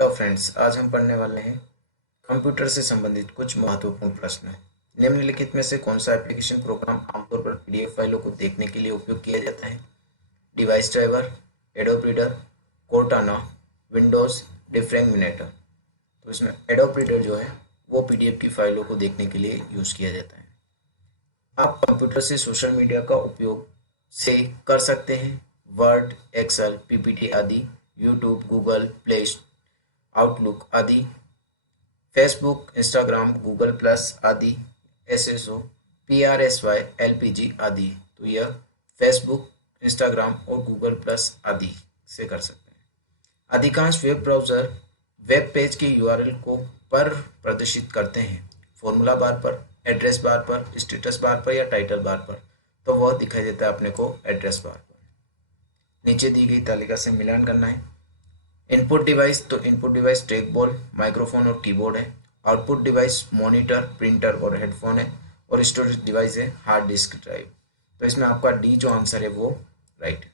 Hello friends, आज हम पढ़ने वाले हैं कंप्यूटर से संबंधित कुछ महत्वपूर्ण प्रश्न। निम्नलिखित में से कौन सा एप्लीकेशन प्रोग्राम आमतौर पर पीडीएफ फाइलों को देखने के लिए उपयोग किया जाता है? Device driver, adobe reader, Cortana, Windows डिफ्रैगमेंटर। तो इसमें एडोब रीडर जो है वो पीडीएफ की फाइलों को देखने के लिए यूज किया जाता है। आप कंप्यूटर से सोशल मीडिया का उपयोग से कर सकते हैं। वर्ड, एक्सेल, पीपीटी आदि, यूट्यूब, गूगल प्ले, आउटलुक आदि, फेसबुक, इंस्टाग्राम, गूगल प्लस आदि, एसएसओ, पीआरएसवाई, एलपीजी आदि। तो यह फेसबुक, इंस्टाग्राम और गूगल प्लस आदि से कर सकते हैं। अधिकांश वेब ब्राउज़र वेब पेज के यूआरएल को पर प्रदर्शित करते हैं, फॉर्मूला बार पर, एड्रेस बार पर, स्टेटस बार पर या टाइटल बार पर। तो वह दिखाई देता है अपने को एड्रेस बार पर। नीचे दी गई तालिका से मिलान करना है। इनपुट डिवाइस, तो input device track ball, microphone और कीबोर्ड है। आउटपुट डिवाइस मॉनिटर, प्रिंटर और हेडफोन है। और स्टोरेज डिवाइस है हार्ड डिस्क ड्राइव। तो इसमें आपका डी जो आंसर है वो राइट है।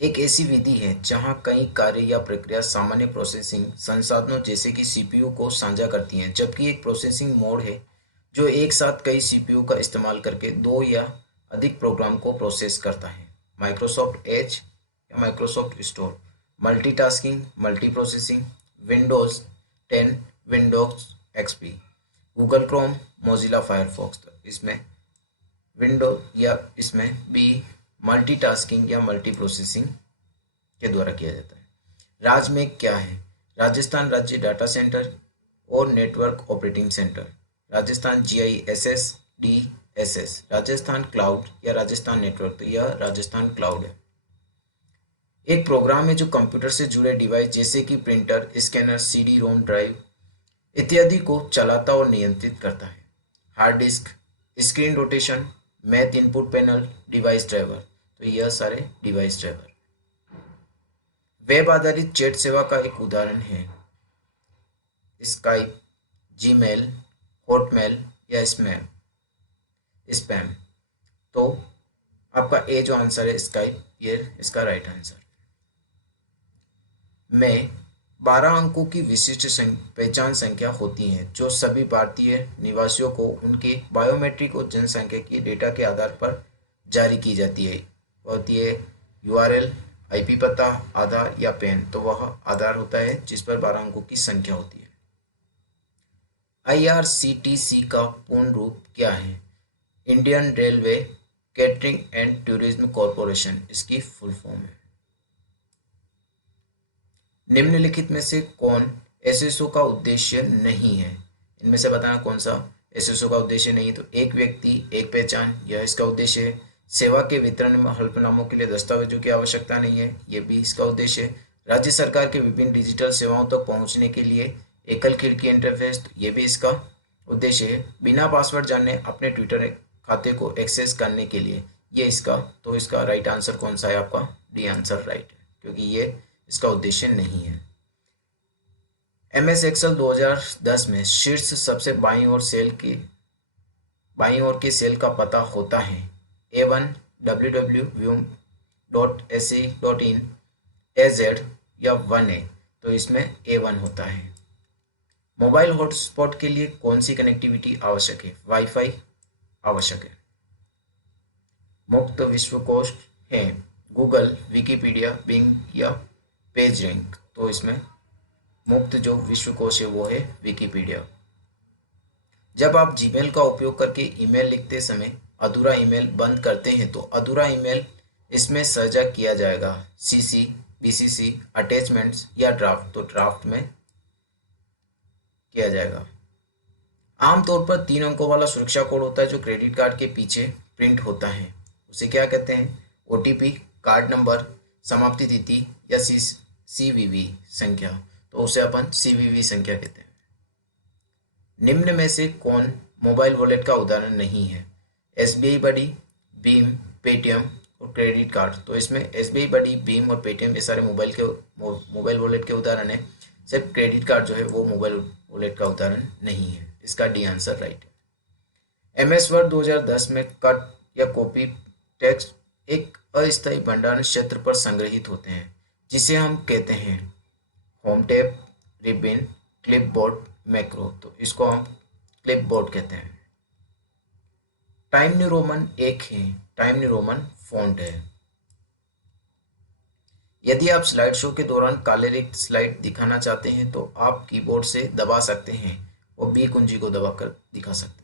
एक ऐसी विधि है जहां कई कार्य या प्रक्रिया सामान्य प्रोसेसिंग संसाधनों जैसे कि सीपीयू को साझा करती हैं, जबकि एक प्रोसेसिंग मोड है जो एक साथ कई सीपीयू का इस्तेमाल करके दो या अधिक प्रोग्राम को प्रोसेस करता है। माइक्रोसॉफ्ट एज या Microsoft store, multitasking, multi processing, Windows 10, Windows XP, Google Chrome, Mozilla Firefox. इसमें विंडो या इसमें बी मल्टीटास्किंग या मल्टी प्रोसेसिंग के द्वारा किया जाता है। राज्य में क्या है? राजस्थान राज्य डाटा सेंटर और network operating centre, Rajasthan GISS DSS, Rajasthan cloud या राजस्थान नेटवर्क। तो यह राजस्थान क्लाउड है। एक प्रोग्राम है जो कंप्यूटर से जुड़े डिवाइस जैसे कि printer, scanner, CD ROM drive इत्यादि को चलाता और नियंत्रित करता है। Hard disk, screen rotation, math input panel, device driver. तो यह सारे डिवाइस ड्राइवर। वेब आधारित चैट सेवा का एक उदाहरण है स्काइप, जीमेल, हॉटमेल या स्पैम। तो आपका ए जो आंसर है स्काइप, ये इसका राइट आंसर। में 12 अंकों की विशिष्ट पहचान संख्या होती हैं जो सभी भारतीय निवासियों को उनके बायोमेट्रिक और जनसांख्यिकीय डेटा के आधार पर जारी की जाती है। वह होती है यूआरएल, आईपी पता, आधार या पैन। तो वह आधार होता है जिस पर 12 अंकों की संख्या होती है। आईआरसीटीसी का पूर्ण रूप क्या है? Indian railway catering and tourism corporation इसकी फुल फॉर्म है। निम्नलिखित में से कौन एसएसओ का उद्देश्य नहीं है? इनमें से बताना कौन सा एसएसओ का उद्देश्य नहीं है। तो एक व्यक्ति एक पहचान, यह इसका उद्देश्य है। सेवा के वितरण में हल्फनामों के लिए दस्तावेजों की आवश्यकता नहीं है, यह भी इसका उद्देश्य है। राज्य सरकार के विभिन्न डिजिटल सेवाओं तक पहुंचने के लिए एकल खिड़की इंटरफेस, ये भी इसका उद्देश्य है। बिना पासवर्ड जाने अपने ट्विटर खाते को एक्सेस करने के लिए, ये इसका। तो इसका राइट आंसर कौन सा है? आपका डी आंसर राइट है, क्योंकि ये इसका उद्देश्य नहीं है। एमएस एक्सेल 2010 में शीर्ष सबसे बाईं ओर के सेल का पता होता है A1 www.vim.se.in AZ या 1A। तो इसमें A1 होता है। मोबाइल हॉटस्पॉट के लिए कौन सी कनेक्टिविटी आवश्यक है? वाईफाई आवश्यक है। मुक्त विश्वकोश है गूगल, विकिपीडिया, बिंग या पेज रैंक। तो इसमें मुक्त जो विश्वकोश है वो है विकिपीडिया। जब आप जीमेल का उपयोग करके ईमेल लिखते समय अधूरा ईमेल बंद करते हैं तो अधूरा ईमेल इसमें साझा किया जाएगा सीसी, बीसीसी, अटैचमेंट्स या ड्राफ्ट। तो ड्राफ्ट में किया जाएगा। आमतौर पर 3 अंकों वाला सुरक्षा कोड होता है जो क्रेडिट कार्ड के पीछे प्रिंट होता है, उसे क्या कहते हैं? ओटीपी, कार्ड नंबर, समाप्ति तिथि या सीवीवी संख्या। तो उसे अपन सीवीवी संख्या कहते हैं। निम्न में से कौन मोबाइल वॉलेट का उदाहरण नहीं है? एसबीआई बडी, भीम, पेटीएम और क्रेडिट कार्ड। तो इसमें एसबीआई बडी, भीम और पेटीएम ये सारे मोबाइल वॉलेट के उदाहरण है। सिर्फ क्रेडिट कार्ड जो है वो मोबाइल वॉलेट का उदाहरण नहीं है। इसका डी आंसर राइट है। एमएस वर्ड 2010 में कट या कॉपी टेक्स्ट एक अस्थायी भंडारण क्षेत्र पर संग्रहित होते हैं जिसे हम कहते हैं home tab, ribbon, clipboard, macro. तो इसको हम क्लिपबोर्ड कहते हैं। टाइम न्यू रोमन एक है, टाइम न्यू रोमन फॉन्ट है। यदि आप स्लाइड शो के दौरान काले रिक्त स्लाइड दिखाना चाहते हैं तो आप कीबोर्ड से दबा सकते हैं और बी कुंजी को दबाकर दिखा सकते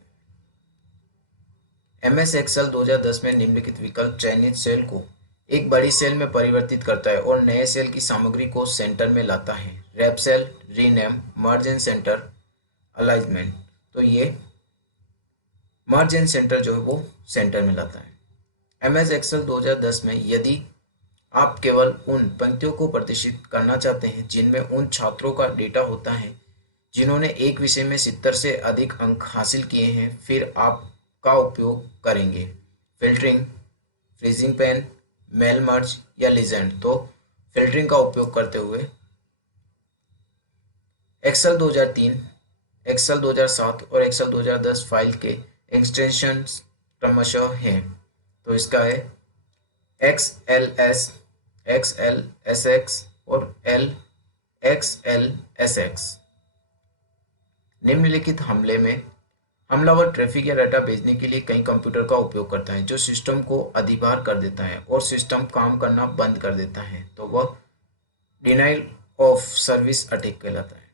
हैं। MS एक्सेल 2010 में निम्नलिखित विकल्प चयनित सेल को एक बड़ी सेल में परिवर्तित करता है और नए सेल की सामग्री को सेंटर में लाता है। Wrap cell, rename, merge and centre, alignment. तो ये मर्ज एंड सेंटर जो है वो सेंटर में लाता है। MS एक्सेल 2010 में यदि आप केवल उन पंक्तियों को प्रदर्शित करना चाहते हैं जिनमें उन छात्रों का डेटा होता है जिन्होंने एक विषय में 70 से अधिक अंक हासिल किए हैं, फिर आप का उपयोग करेंगे filtering, freezing pane, mail merge या लीजेंड। तो फिल्टरिंग का उपयोग करते हुए एक्सेल 2003, एक्सेल 2007 और एक्सेल 2010 फाइल के एक्सटेंशंस क्रमशः हैं। तो इसका है XLS, XLSX और XLSX। निम्नलिखित हमले में हमलावर ट्रैफिक या डाटा भेजने के लिए कई कंप्यूटर का उपयोग करता है जो सिस्टम को अधिभार कर देता है और सिस्टम काम करना बंद कर देता है। तो वह डिनाइल ऑफ सर्विस अटैक कहलाता है।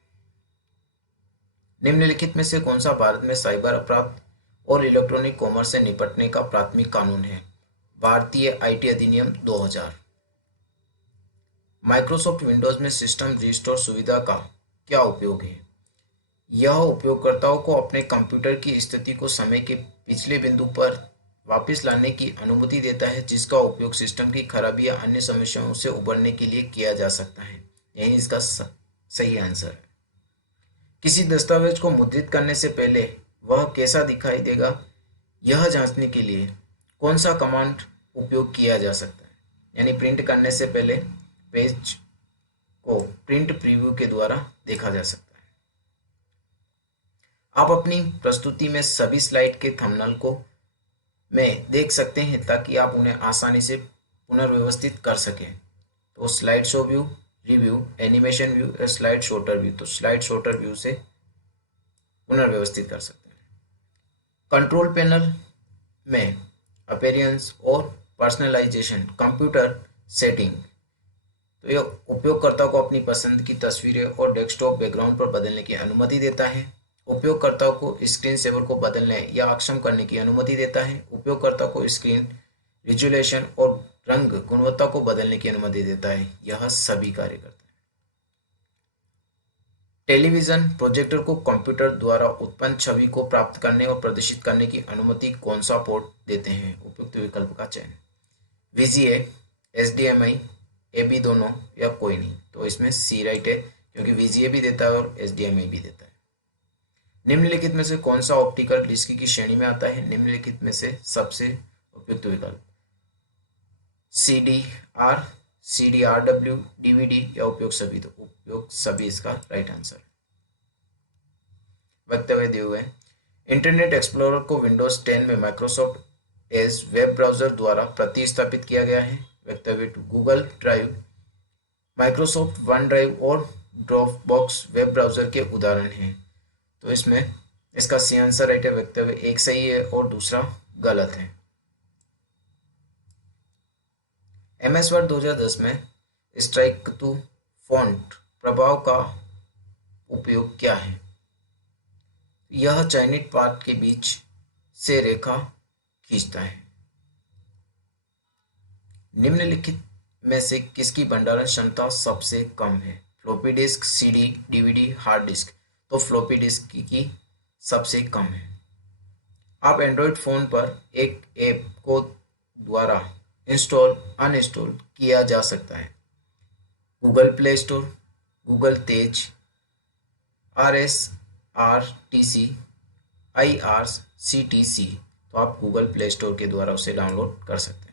निम्नलिखित में से कौन सा भारत में साइबर अपराध और इलेक्ट्रॉनिक कॉमर्स से निपटने का प्राथमिक कानून है? भारतीय IT अधिनियम 2000। माइक्रोसॉफ्ट विंडोज में सिस्टम रिस्टोर सुविधा का क्या उपयोग है? यह उपयोगकर्ताओं को अपने कंप्यूटर की स्थिति को समय के पिछले बिंदु पर वापस लाने की अनुमति देता है जिसका उपयोग सिस्टम की खराबी या अन्य समस्याओं से उबरने के लिए किया जा सकता है। यही इसका सही आंसर है। किसी दस्तावेज को मुद्रित करने से पहले वह कैसा दिखाई देगा, यह जांचने के लिए कौन सा कमांड उपयोग किया जा सकता है? यानी प्रिंट करने से पहले पेज को प्रिंट प्रीव्यू के द्वारा देखा जा सकता है। आप अपनी प्रस्तुति में सभी स्लाइड के थंबनेल को में देख सकते हैं ताकि आप उन्हें आसानी से पुनर्व्यवस्थित कर सकें। तो slide show view, review, animation view या स्लाइड शॉर्टर व्यू। तो स्लाइड शॉर्टर व्यू से पुनर्व्यवस्थित कर सकते हैं। कंट्रोल पैनल में अपीयरेंस और पर्सनलाइजेशन, कंप्यूटर सेटिंग। तो यह उपयोगकर्ता को अपनी पसंद की तस्वीरें और डेस्कटॉप बैकग्राउंड पर बदलने की अनुमति देता है। उपयोगकर्ता को स्क्रीन सेवर को बदलने या अक्षम करने की अनुमति देता है। उपयोगकर्ता को स्क्रीन रिजोल्यूशन और रंग गुणवत्ता को बदलने की अनुमति देता है। यह सभी कार्य करता है। टेलीविजन प्रोजेक्टर को कंप्यूटर द्वारा उत्पन्न छवि को प्राप्त करने और प्रदर्शित करने की अनुमति कौन सा पोर्ट देते हैं? उपयुक्त विकल्प का चयन। VGA, HDMI, AB दोनों या कोई नहीं। तो इसमें C राइट है क्योंकि VGA भी देता है और HDMI भी देता है। निम्नलिखित में से कौन सा ऑप्टिकल डिस्क की श्रेणी में आता है? निम्नलिखित में से सबसे उपयुक्त विकल्प CDR, CDRW, DVD या उपयोग सभी। तो उपयोग सभी इसका राइट आंसर। वक्तव्य दिए हुए इंटरनेट एक्सप्लोरर को विंडोज 10 में माइक्रोसॉफ्ट एज वेब ब्राउजर द्वारा प्रतिस्थापित किया गया है। वक्तव्य 2 Google drive, Microsoft one drive और ड्रॉपबॉक्स वेब ब्राउजर के उदाहरण हैं। तो इसमें इसका सी आंसर राइट है। वक्तव्य एक सही है और दूसरा गलत है। MS वर्ड 2010 में स्ट्राइक टू फॉन्ट प्रभाव का उपयोग क्या है? यह चयनित पाठ के बीच से रेखा खींचता है। निम्नलिखित में से किसकी भंडारण क्षमता सबसे कम है? Floppy disk, CD, DVD, hard disk. तो फ्लॉपी डिस्क की सबसे कम है। आप एंड्रॉयड फ़ोन पर एक ऐप को द्वारा इंस्टॉल अनइंस्टॉल किया जा सकता है। गूगल प्ले स्टोर, गूगल तेज, RSRTC, IRCTC। तो आप गूगल प्ले स्टोर के द्वारा उसे डाउनलोड कर सकते हैं।